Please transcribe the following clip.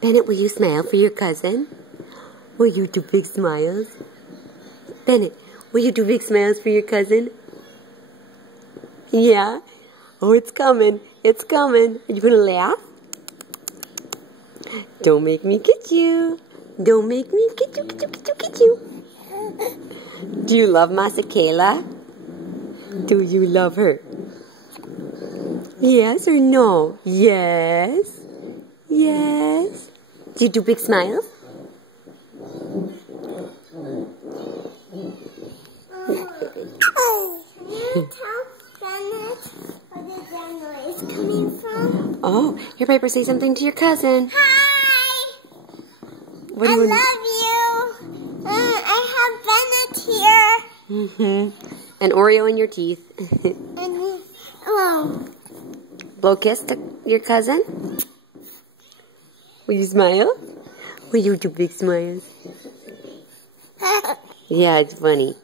Bennett, will you smile for your cousin? Will you do big smiles? Bennett, will you do big smiles for your cousin? Yeah? Oh, it's coming. It's coming. Are you going to laugh? Don't make me get you. Don't make me get you, get you, get you, get you. Do you love Masakela? Do you love her? Yes or no? Yes. Yes. Do you do big smiles? Can you tell Bennett where the noise coming from? Oh, here, Piper, say something to your cousin. Hi! What do you love you. I have Bennett here. An Oreo in your teeth. Oh. Blow kiss to your cousin. Will you smile? Will you do big smiles? Yeah, it's funny.